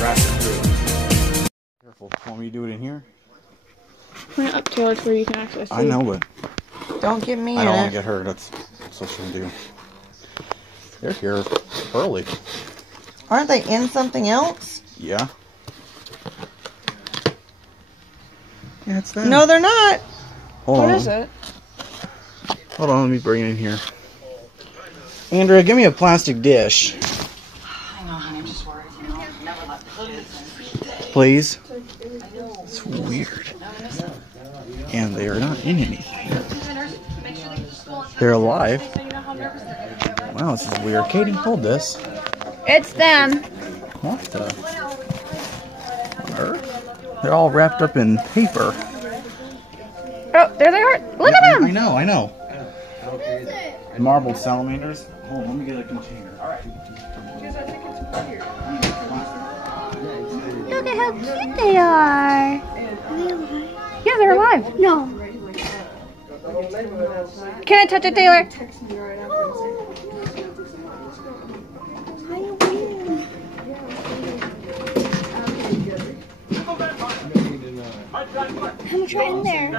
wrapped it through. Careful. Want me to do it in here? Point it up, Taylor, to where you can access it. I know, but don't get me in it. I don't want to get hurt. That's what she'll do. They're here early. Aren't they in something else? Yeah. Yeah, it's them. No, they're not. Hold What on. is it? Hold on, let me bring it in here. Andrea, give me a plastic dish. Please. It's weird. And they are not in anything. They're alive. Wow, this is weird. Katie, hold this. It's them. What the? On Earth? They're all wrapped up in paper. Oh, there they are. Look at them. I know. Marbled salamanders. Hold on, let me get a container. Alright. Look at how cute they are. Yeah, they're alive. No. Can I touch it, Taylor? How much right in there?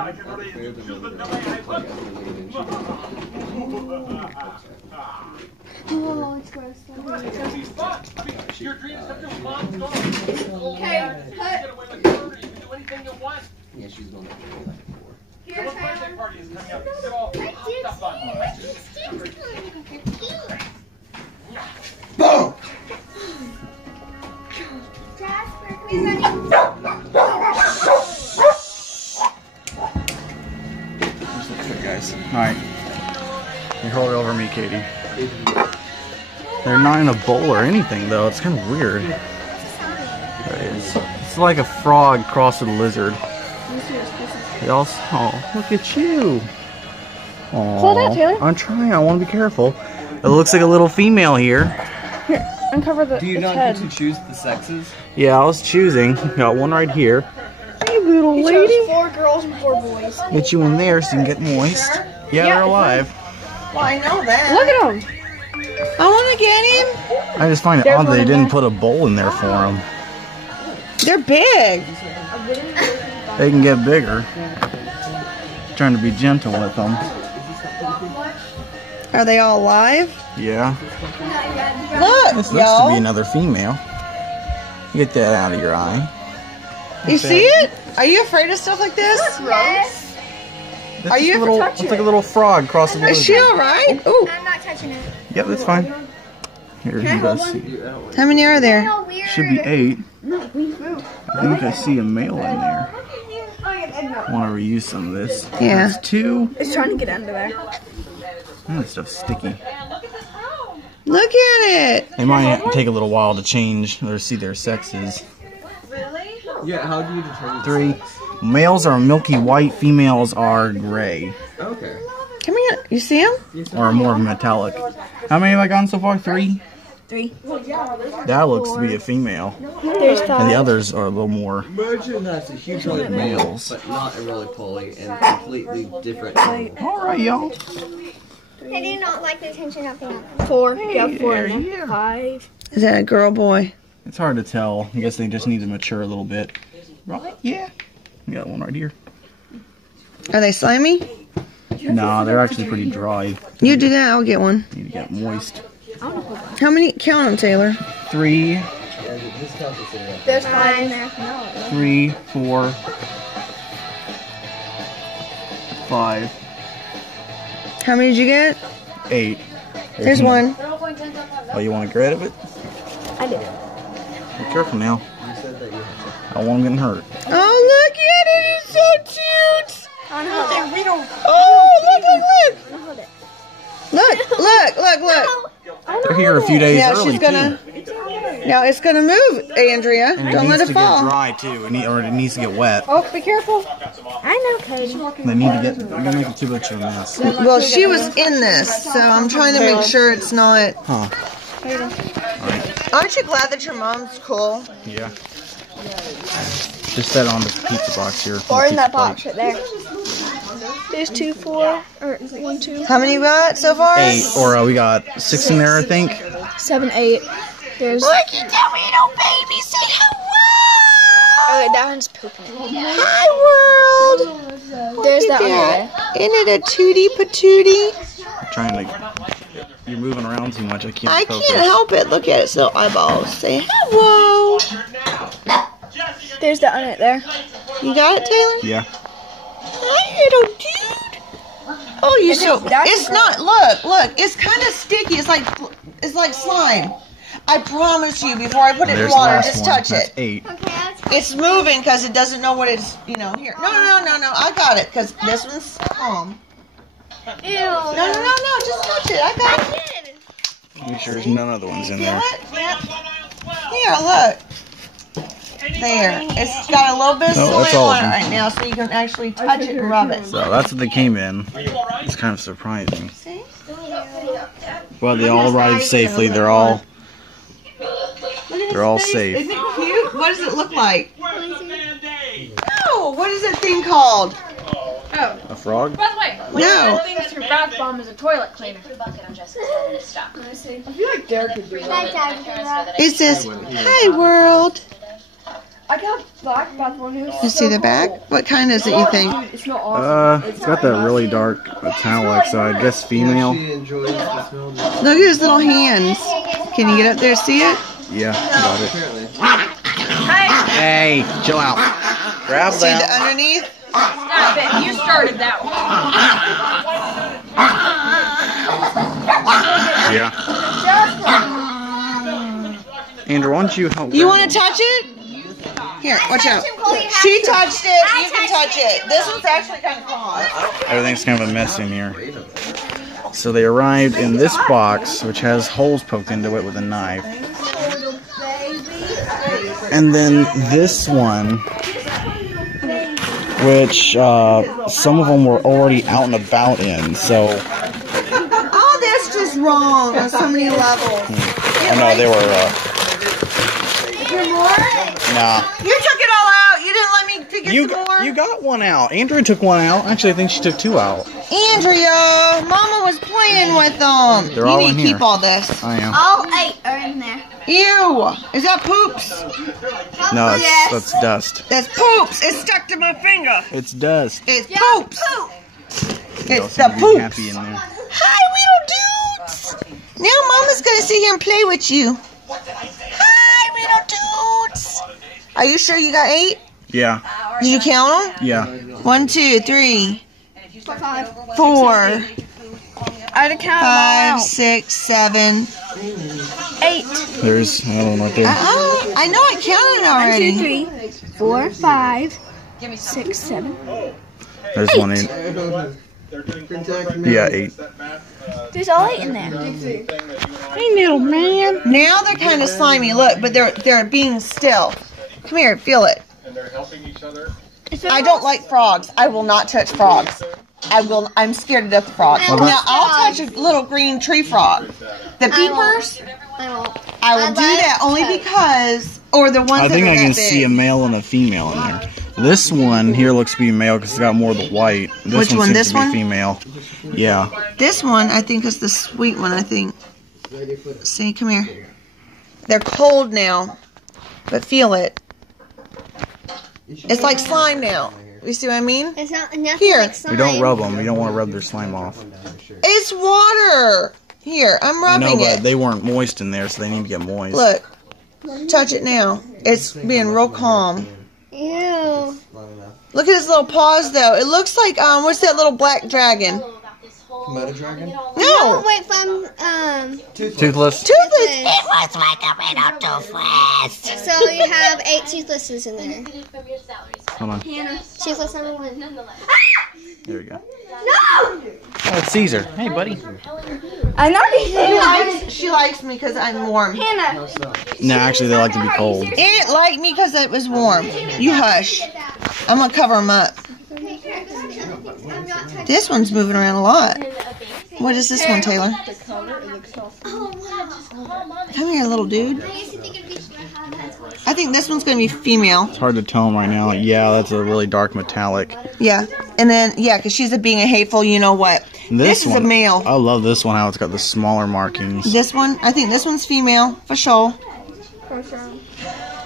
Oh, it's gross. Yeah, she's going to Here, Tyler. Boom! Jasper, come here, Guys. Alright. You hold it over me, Katie. They're not in a bowl or anything, though. It's kind of weird. There it is. It's like a frog crossed with a lizard. Oh, look at you. Aww. Hold it, Taylor. I'm trying. I want to be careful. It looks like a little female here. Here, uncover the Do you not head. get to choose the sexes? Yeah, I was choosing. Got one right here. Hey, little You lady. chose 4 girls and 4 boys. Get you in there so you can get moist. Yeah, they're alive. Well, I know that. Look at them. I want to get him. I just find it There's odd that one they in didn't there. put a bowl in there for them. They're big. They can get bigger. Trying to be gentle with them. Are they all alive? Yeah. Look, This looks to be y'all. another female. Get that out of your eye. You see it? Are you afraid of stuff like this? Yes. That's Are you just a ever little, touching it's like a it? little frog crossing the Is she lizard. all right? Ooh. I'm not touching it. Yep, that's fine. Here, you guys see. How many are there? So weird. Should be 8. I think I see a male in there. I want to reuse some of this. Yeah. There's 2. It's trying to get under there. That stuff's sticky. Look at it. They might take a little while to change or see their sexes. Yeah, how do you determine 3. sex? Males are milky white, females are gray. Okay. Come here. You see him? Or more metallic. How many have I gotten so far? 3? 3. That looks to be a female. There's And the others are a little more Imagine that's a huge like males. but not a roly-poly and completely different. Alright, y'all. I do not like the attention of the other. 4. Yeah, 4 there in you there. go. 5. Is that a girl, boy? It's hard to tell. I guess they just need to mature a little bit. Right? Yeah. We got one right here. Are they slimy? Nah, they're actually pretty dry. You do that. I'll get one. Need to get moist. How many? Count them, Taylor. 3, There's 5 in there. 3, 4, 5, How many did you get? 8. There's one. Oh, you want to get rid of it? I did. Be careful now. I don't want them getting hurt. Oh, look at it. It's so cute. We don't. Oh, look. They're here a few days Yeah, early, she's gonna. too. Now it's gonna move, Andrea. And Don't it let needs it to get fall. dry, too. Or it needs to get wet. Oh, be careful. I know, Cody. They need to get. They're gonna make it too much of a mess. Well, she was in this, so I'm trying to make sure it's not. Huh. Aren't you glad that your mom's cool? Yeah. Just set it on this pizza box here. Or in that Pizza box plate. right there. There's 2, 4, or 1, 2, How many you got so far? 8, or we got 6 in there, I think. 7, 8. There's. Look at that little baby. Say hello. Oh, wait, that one's pooping. Hi, world. There's Look that at one there. Isn't it a tootie patootie? Trying to. You're moving around too much. I can't I focus. can't help it. Look at its little eyeballs. Say hello. There's that one right there. You got it, Taylor? Yeah. Hi, little dude. Oh, you so. It's not. Look. It's kind of sticky. It's like slime. I promise you. Before I put it in There's the water, last just one. touch That's it. 8. It's moving because it doesn't know what it's. Here. No. I got it because this one's calm. Ew. No. Just touch it. I got it. Make sure there's none other ones in Feel there. it? Yep. Here, look. There. It's got a little bit of Oh, soil that's all of on it them. right now, so you can actually touch it and rub it. So that's what they came in. It's kind of surprising. See? Well, they all arrived safely. They're all safe. Isn't it cute? What does it look like? No. What is that thing called? A frog? By the way, No. one of the things your bath bomb is a toilet cleaner. It says, "Hi, world." I got black bath bomb. You see the back? What kind is it, you think? It's not awesome. It's got that really dark metallic, so I guess female. She enjoys the smell. Look at his little hands. Can you get up there and see it? Yeah, got it. Apparently. Hey, chill out. Grab See the that. underneath? Stop it. You started that one. Yeah. Andrew, why don't you help? You grab want to touch it? Here, watch out. She touched it. You can touch it. This one's actually kind of calm. Everything's kind of a mess in here. So they arrived in this box, which has holes poked into it with a knife. And then this one, which some of them were already out and about in. So, Oh, that's just wrong on so many levels. oh no, they were. Nah. You took it all out. You didn't let me to get some more. You got one out. Andrea took one out. Actually, I think she took 2 out. Andrea, Mama was playing with them. They're you all need in to here. keep all this. I am. All 8 are in there. Ew. Is that poops? No, Yes. that's dust. That's poops. It's stuck to my finger. It's dust. It's poops. They all It's seem the to be poops. happy in there. Hi, little dudes. Now Mama's going to sit here and play with you. Hi, little dudes. Are you sure you got 8? Yeah. Did you count them? Yeah. 1, 2, 3, 5. 4, I had to count 5, 6, 7. 8. There's another one right there. I know I counted 1, already. 2, 3, 4, 5, 6, 7. There's one in. Yeah, 8. There's all 8 in there. Hey, little man. Now they're kind of slimy. Look, but they're being still. Come here, feel it. I don't like frogs. I will not touch frogs. I'm scared to death of frogs. What Now about- I'll touch a little green tree frog. The peepers, I won't. I will do that only because, or the ones I think that are I can that see a big. male and a female in there. This one here looks to be male because it's got more of the white. This Which one, seems this to be one? female. Yeah. This one, I think, is the sweet one, I think. See, come here. They're cold now, but feel it. It's like slime now. You see what I mean? It's not nothing Here. like slime. You don't rub them. You don't want to rub their slime off. It's water. Here, I'm I know, rubbing but it. they weren't moist in there, so they need to get moist. Look. Touch it now. It's being real calm. Ew. Look at his little paws, though. It looks like, what's that little black dragon? Komodo dragon? No. Wait, from, Toothless? Toothless. It looks like a little toothless. So you have 8 toothlesses in there. Hold on. Toothless number 1. There we go. No! Oh, it's Caesar. Hey, buddy. I know She likes me because I'm warm. Hannah. No, actually, they like to be cold. It liked me because it was warm. You hush. I'm going to cover him up. This one's moving around a lot. What is this one, Taylor? Come here, little dude. I think this one's going to be female. It's hard to tell them right now. Yeah, that's a really dark metallic. Yeah. And then, yeah, because she's being a hateful you-know-what. This is a male. I love this one, how it's got the smaller markings. This one, I think this one's female, for sure.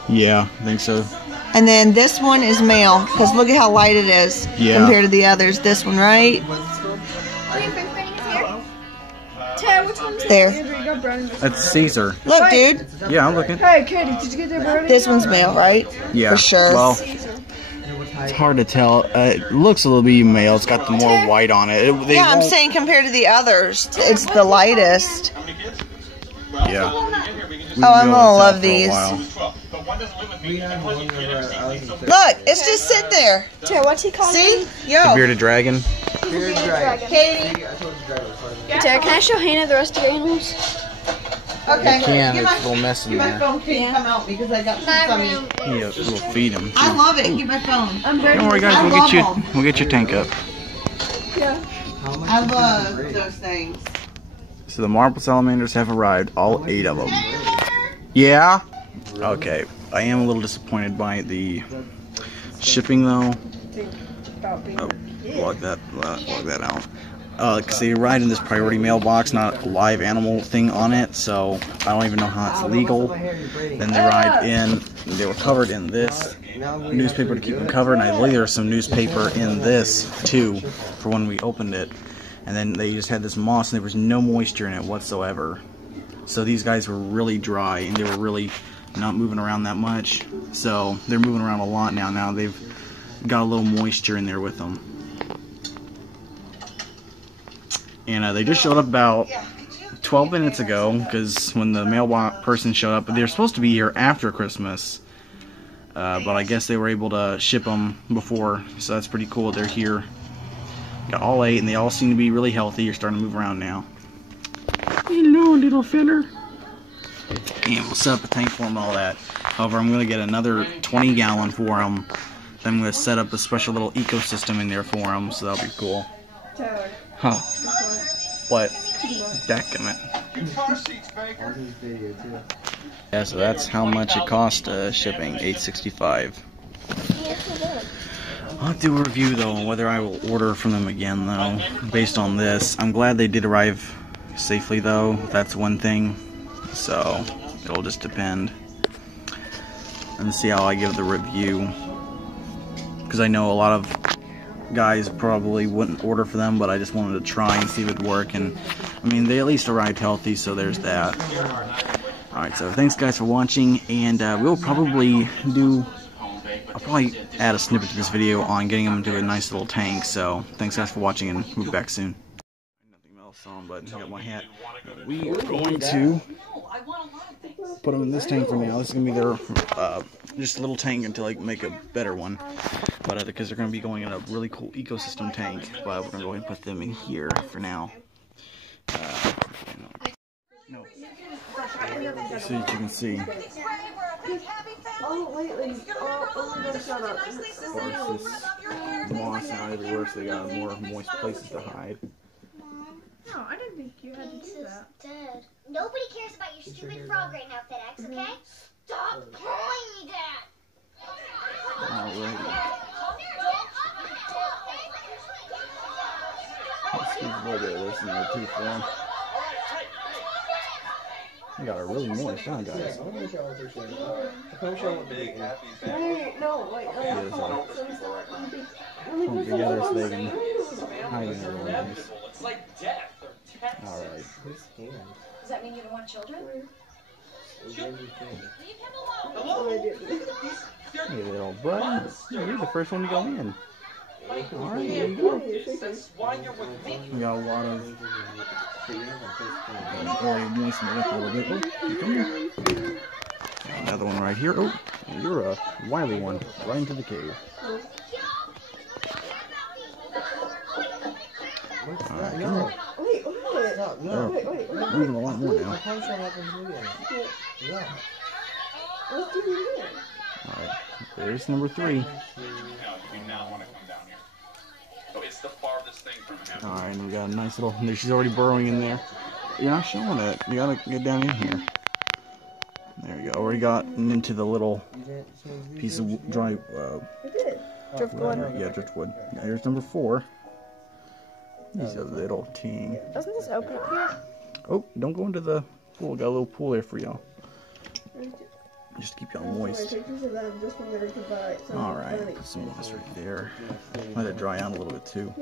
Yeah, I think so. And then this one is male, because look at how light it is compared to the others. This one, right? There. That's Caesar. Look, dude. Yeah, I'm looking. Hey, Katie, did you get that birdie? This one's male, right? Yeah. For sure. Well, it's hard to tell. It looks a little bit male. It's got the more white on it. Yeah, I'm saying compared to the others, it's the lightest. Yeah. Oh, I'm gonna love these. Look, it's just sitting there. Tara, what's he called? See? The Yo. bearded dragon. Katie. Tara, can I show Hannah the rest of your animals? Okay. You can. Get It's a little messy in my there. phone. Can you come out because I got some tummy. Yeah, we'll feed him. I love it. Get my phone. Don't worry, guys. We'll get your tank up. I love those things. So the marble salamanders have arrived. All 8 of them. Yeah. Okay. I am a little disappointed by the shipping, though. Oh, log that out. Because they arrived in this priority mailbox, not a live animal thing on it, so I don't even know how it's legal. Then they arrived in, they were covered in this newspaper to keep them covered, and I believe there was some newspaper in this too for when we opened it. And then they just had this moss, and there was no moisture in it whatsoever. So these guys were really dry, and they were really not moving around that much. So they're moving around a lot now. Now they've got a little moisture in there with them. And they just showed up about 12 minutes ago, because when the mailbox person showed up, they're supposed to be here after Christmas. But I guess they were able to ship them before, so that's pretty cool. They're here. Got all 8, and they all seem to be really healthy. You're starting to move around now. Hello, little filler. And we'll set up a tank for them, all that. However, I'm going to get another 20-gallon for them. Then I'm going to set up a special little ecosystem in there for them, so that'll be cool. Huh. What? Decament. Yeah, so that's how much it cost shipping, $8.65. I'll have to do a review though on whether I will order from them again though, based on this. I'm glad they did arrive safely though, that's one thing. So it'll just depend. And see how I give the review. Because I know a lot of guys probably wouldn't order for them, but I just wanted to try and see if it'd work. And I mean, they at least arrived healthy, so there's that. Alright, so thanks guys for watching, and we'll probably do, I'll probably add a snippet to this video on getting them into a nice little tank. So thanks guys for watching, and we'll be back soon. Nothing else on, but I got my hat. We are going to put them in this tank for now. This is going to be their just a little tank until I make a better one. But because they're going to be going in a really cool ecosystem tank, but we're going to go ahead and put them in here for now. No. So that you can see. There's moss out everywhere, so they got more moist places to hide. No, I didn't think you had to do that. Dead. Nobody cares about your stupid frog right now, FedEx, okay? Stop calling me that! Alright. Let's give a little bit of this in there too for them. You got a really moist, huh, guys? No, wait. Come together so they can hide in their little nice. Alright. Does that mean you don't want children? Hey, little bud. You're the first one to go in. Alright, there you go. We got a lot of already moistened it up a little bit. Oh, come here. Another one right here. Oh, you're a wily one. Right into the cave. Alright, come here. They're moving a lot more now. Alright, there's number 3. Alright, and we got a nice little, she's already burrowing in there. You're not showing it. You gotta get down in here. There we go. Already got into the little piece of dry, driftwood. Yeah, driftwood. Now here's number 4. He's a little teeny. Doesn't this open up here? Oh, don't go into the pool. Got a little pool there for y'all. just to keep y'all moist. Alright, put some moss right there. Let it dry out a little bit too.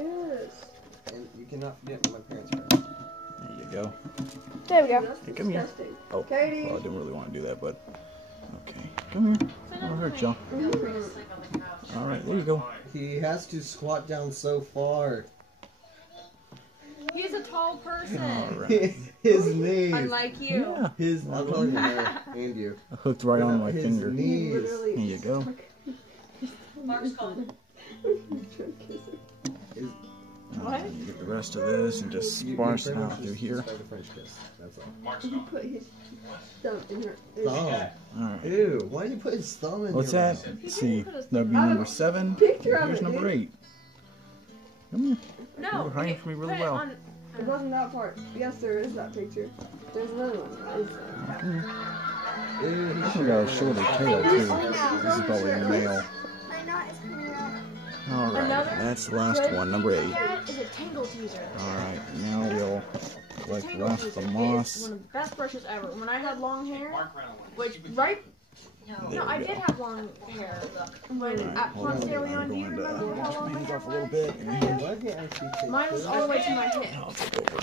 And you cannot forget what my parents were. There you go. There we go. Hey, come here. Oh, well, I didn't really want to do that, but okay. Come here. I'll hurt y'all. Alright, there you go. He has to squat down so far. He's a tall person. Alright. His knees. Unlike you. Yeah. His, I'm telling you, and you. I hooked right on my His finger. knees. There you go. Mark's calling. What? Get the rest of this and just sparse it out through here. Like a French kiss. That's all. He put his thumb in her. Thumb. Alright. Ew. Why did he put his thumb in What's your that? mouth? Let's see. That'd be number 7. Here's number 8. Come here. No. You're hiding from me really well. It wasn't that part. Yes, there is that picture. There's another one. Ew, This one got a shorter tail too. This is probably a male. My knot is coming out. Alright, that's the last one, number 8. That is a tangle teaser. Alright, now we'll collect the rest of the moss. One of the best brushes ever. When I had long hair, which no, I did have long hair. When at Ponce de Leon, do you remember how long my hair Off a little was? bit. Why did I actually take Mine was all the way to my hip. I'll take over.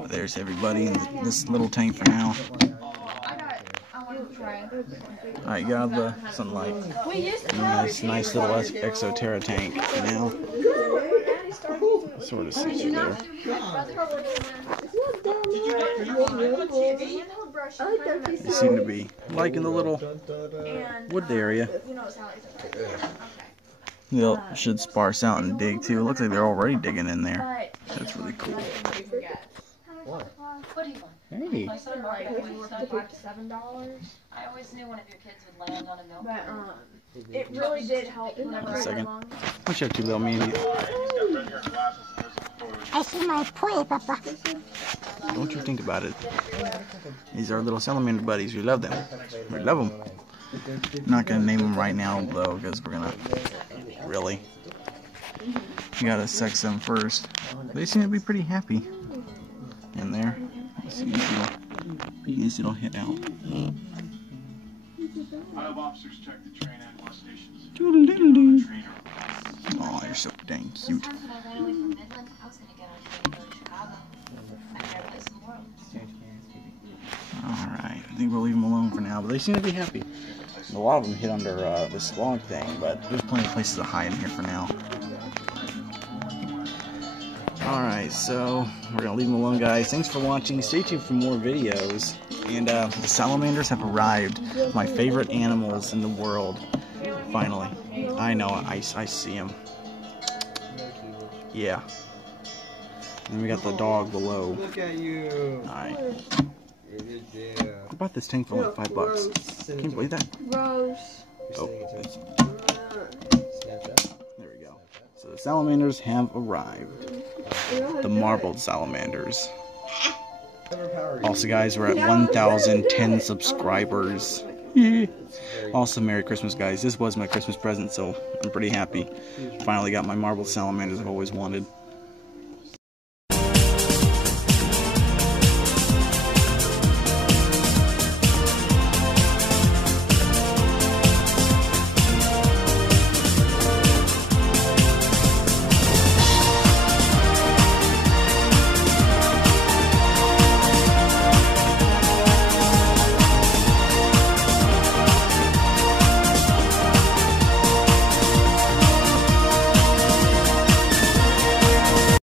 Yep. There's everybody in this little tank for now. I want to try. Alright, you got the sunlight. We used to have Nice little Exoterra tank now. Sort of see there. They seem to be liking the little wood area. They'll should sparse out and dig too. It looks like they're already digging in there. That's really cool. What? What do you want? Hey. My son like $5 to $7. I always knew one of your kids would land on a milk. But it really did help whenever I Second. had long. What you up to, little Mandy? I see my prey, Papa. Don't you think about it. These are little salamander buddies. We love them. We love them. Not gonna name them right now though, because we're gonna really. You gotta sex them first. They seem to be pretty happy in there. Let's see if it'll hit out. I have officers check the train and bus stations. Doodle-doodle-doo. Oh, you're so dang cute. Sometimes when I ran away from Midland, I was going to get on a train and go to Chicago. I never lived in the world. Alright, I think we'll leave them alone for now, but they seem to be happy. A lot of them hid under this log thing, but there's plenty of places to hide in here for now. Alright, so we're going to leave them alone, guys. Thanks for watching. Stay tuned for more videos. And the salamanders have arrived. My favorite animals in the world. Finally. I know, I see them. Yeah. And we got the dog below. Look at you. Alright. Yeah. I bought this tank for like $5. Can you believe that? Gross. Oh, there we go. So the salamanders have arrived. The marbled salamanders. Also, guys, we're at 1,010 subscribers. Also, Merry Christmas, guys. This was my Christmas present, so I'm pretty happy. Finally got my marbled salamanders I've always wanted.